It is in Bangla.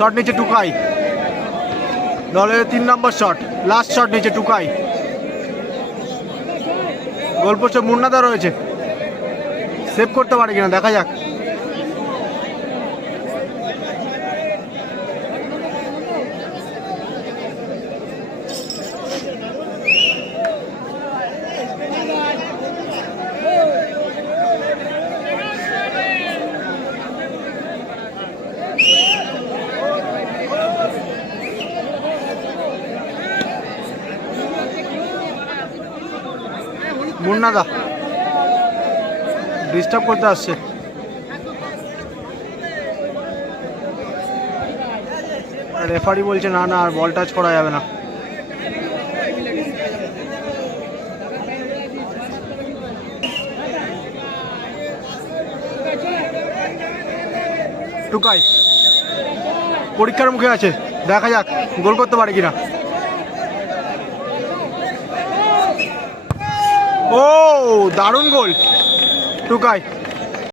শট নিচে টুকাই, দলের 3 নম্বর শট, লাস্ট শট নিচে টুকাই। গোলপোস্টে মুন্নাদা রয়েছে, সেভ করতে পারে কিনা দেখা যাক। মুন্নাদা ডিস্টার্ব করতে আসছে। রেফারি বলছে না না আর বল টাচ করা যাবে না। টুকাই পরীক্ষার মুখে আছে, দেখা যাক গোল করতে পারে কিনা। ও দারুণ গোল টুকাই।